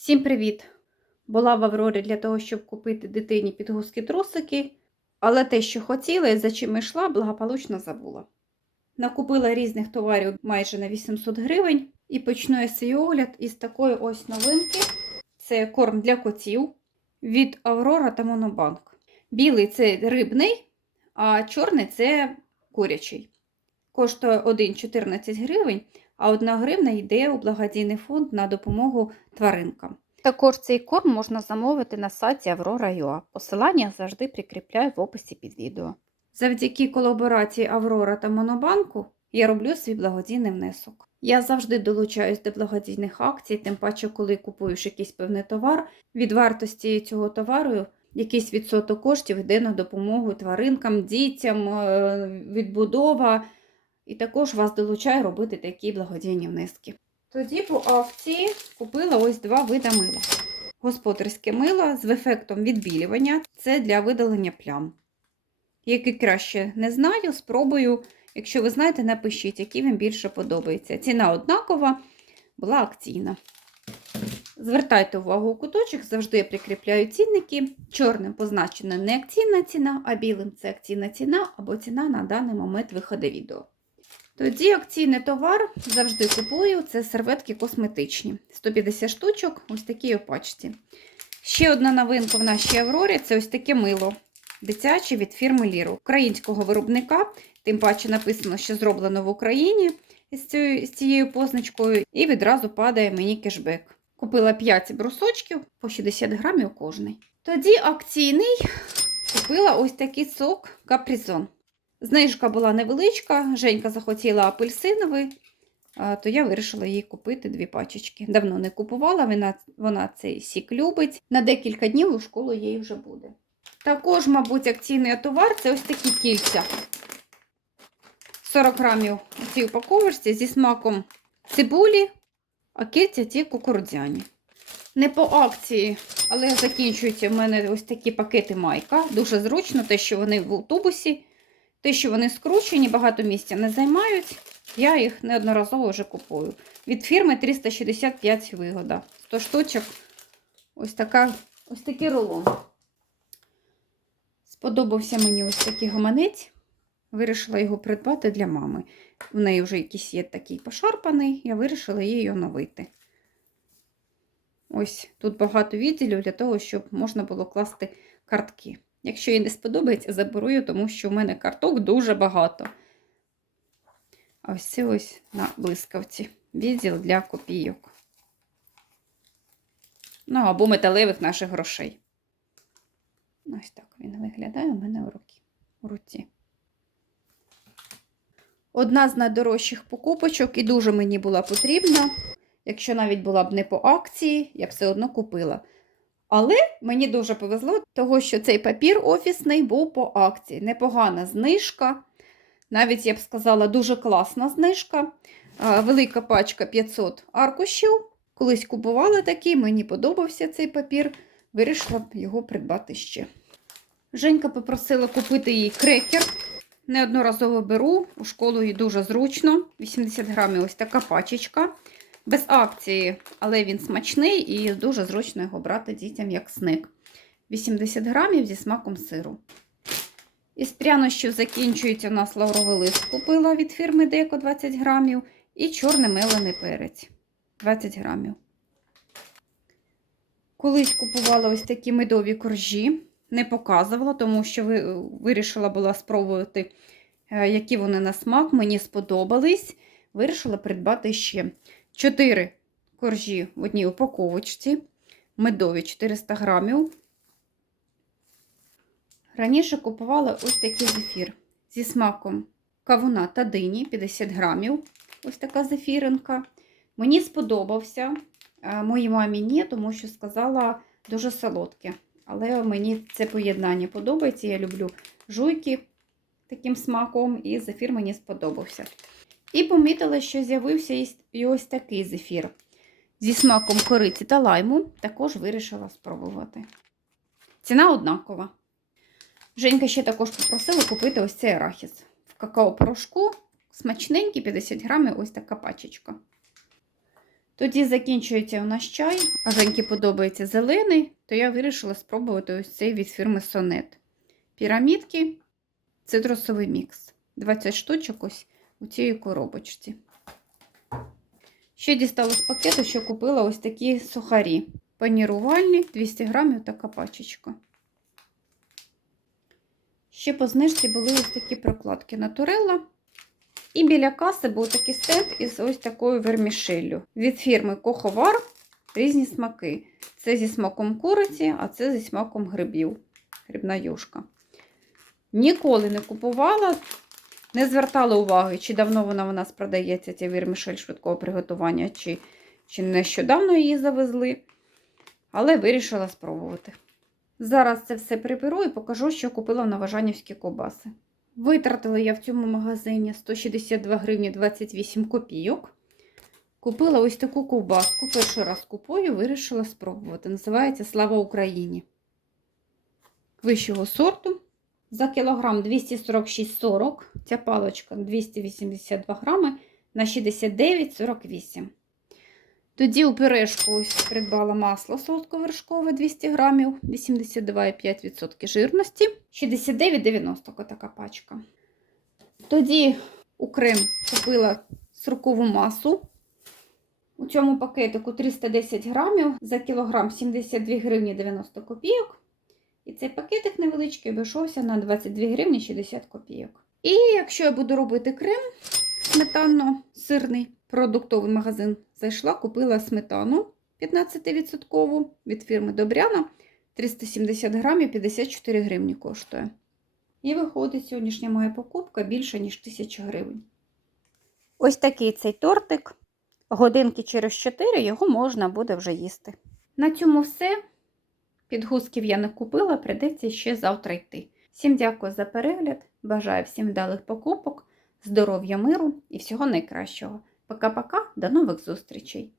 Всім привіт! Була в Аврорі для того, щоб купити дитині підгузки трусики, але те, що хотіла і за чим йшла, благополучно забула. Накупила різних товарів майже на 800 гривень і почну я свій огляд із такої ось новинки. Це корм для котів від Аврора та Монобанк. Білий це рибний, а чорний це курячий. Коштує 1,14 гривень, а 1 гривна йде у благодійний фонд на допомогу тваринкам. Також цей корм можна замовити на сайті Aurora.ua. Посилання завжди прикріпляю в описі під відео. Завдяки колаборації Аврора та Монобанку я роблю свій благодійний внесок. Я завжди долучаюсь до благодійних акцій, тим паче, коли купуєш якийсь певний товар, від вартості цього товару якийсь відсоток коштів йде на допомогу тваринкам, дітям, е, відбудова. І також вас долучаю робити такі благодійні внески. Тоді по акції купила ось два вида мила. Господарське мило з ефектом відбілювання це для видалення плям. Який краще не знаю, спробую. Якщо ви знаєте, напишіть, який вам більше подобається. Ціна однакова, була акційна. Звертайте увагу у куточок, завжди я прикріпляю цінники. Чорним позначена не акційна ціна, а білим це акційна ціна або ціна на даний момент виходу відео. Тоді акційний товар завжди купую. Це серветки косметичні. 150 штучок, ось такі опачці. Ще одна новинка в нашій Аврорі це ось таке мило. Дитяче від фірми Ліру. Українського виробника, тим паче написано, що зроблено в Україні з цією, з цією позначкою, і відразу падає мені кешбек. Купила 5 брусочків по 60 грамів кожний. Тоді акційний купила ось такий сок капризон. Знижка була невеличка, Женька захотіла апельсиновий, то я вирішила їй купити дві пачечки. Давно не купувала, вона, вона цей сік любить. На декілька днів у школу їй вже буде. Також, мабуть, акційний товар це ось такі кільця. 40 грамів у цій упаковочці зі смаком цибулі, а кільця ті кукурудзяні. Не по акції, але закінчуються в мене ось такі пакети майка. Дуже зручно, те, що вони в автобусі. Те, що вони скручені, багато місця не займають, я їх неодноразово вже купую. Від фірми 365 вигода. 100 штучок ось, така, ось такий рулон. Сподобався мені ось такий гаманець. Вирішила його придбати для мами. В неї вже якийсь є такий пошарпаний, я вирішила її оновити. Ось тут багато відділів для того, щоб можна було класти картки. Якщо їй не сподобається, заберу тому що в мене карток дуже багато. А ось це ось на блискавці. Відділ для копійок. Ну, або металевих наших грошей. Ось так він виглядає у мене у, руки, у руці. Одна з найдорожчих покупочок і дуже мені була потрібна. Якщо навіть була б не по акції, я б все одно купила. Але мені дуже повезло, того, що цей папір офісний був по акції. Непогана знижка. Навіть, я б сказала, дуже класна знижка. Велика пачка 500 аркушів. Колись купувала такий, мені подобався цей папір. Вирішила його придбати ще. Женька попросила купити їй крекер. Неодноразово беру, у школу їй дуже зручно. 80 грамів ось така пачечка. Без акції, але він смачний і дуже зручно його брати дітям як сник. 80 грамів зі смаком сиру. Із прянощів закінчується у нас лавровий лист. Купила від фірми Деко 20 грамів. І чорний мелений перець 20 грамів. Колись купувала ось такі медові коржі. Не показувала, тому що вирішила була спробувати, які вони на смак. Мені сподобались. Вирішила придбати ще. 4 коржі в одній упаковочці, медові 400 грамів. Раніше купувала ось такий зефір зі смаком кавуна та дині 50 грамів. Ось така зефіринка. Мені сподобався. Моїй мамі ні, тому що сказала дуже солодке. Але мені це поєднання подобається. Я люблю жуйки таким смаком, і зефір мені сподобався. І помітила, що з'явився і ось такий зефір. Зі смаком кориці та лайму також вирішила спробувати. Ціна однакова. Женька ще також попросила купити ось цей арахіс. В какао-порошку смачненький 50 грамів ось така пачечка. Тоді закінчується у нас чай, а Женьки подобається зелений, то я вирішила спробувати ось цей від фірми Сонет. Пірамідки, цитрусовий мікс. 20 штучок ось у цій коробочці. Ще дістала з пакету, що купила ось такі сухарі. Панірувальні, 200 грамів така пачечка. Ще по знижці були ось такі прокладки Натурелла. І біля каси був такий стенд із ось такою вермішеллю. Від фірми Коховар різні смаки. Це зі смаком куриці, а це зі смаком грибів. Грибна юшка. Ніколи не купувала, не звертала уваги, чи давно вона у нас продається, ця вірмішель швидкого приготування, чи, чи нещодавно її завезли. Але вирішила спробувати. Зараз це все приберу і покажу, що купила в Новожанівські кобаси. Витратила я в цьому магазині 162 гривні 28 копійок. Купила ось таку ковбаску. Перший раз купую, вирішила спробувати. Називається Слава Україні. Вищого сорту. За кілограм 246,40. Ця паличка 282 грами на 69,48. Тоді у пюрешку придбала масло солодковершкове 200 грамів, 82,5% жирності, 69,90 така пачка. Тоді у крем купила сиркову масу. У цьому пакетику 310 грамів за кілограм 72 гривні 90 копійок. Цей пакетик невеличкий обійшовся на 22 гривні 60 копійок. І якщо я буду робити крем сметанно-сирний, продуктовий магазин зайшла, купила сметану 15% від фірми Добряна. 370 грамів 54 гривні коштує. І виходить, сьогоднішня моя покупка більше, ніж 1000 гривень. Ось такий цей тортик. Годинки через 4 його можна буде вже їсти. На цьому все. Підгузків я не купила, прийдеться ще завтра йти. Всім дякую за перегляд. Бажаю всім вдалих покупок, здоров'я, миру і всього найкращого. Пока-пока, до нових зустрічей!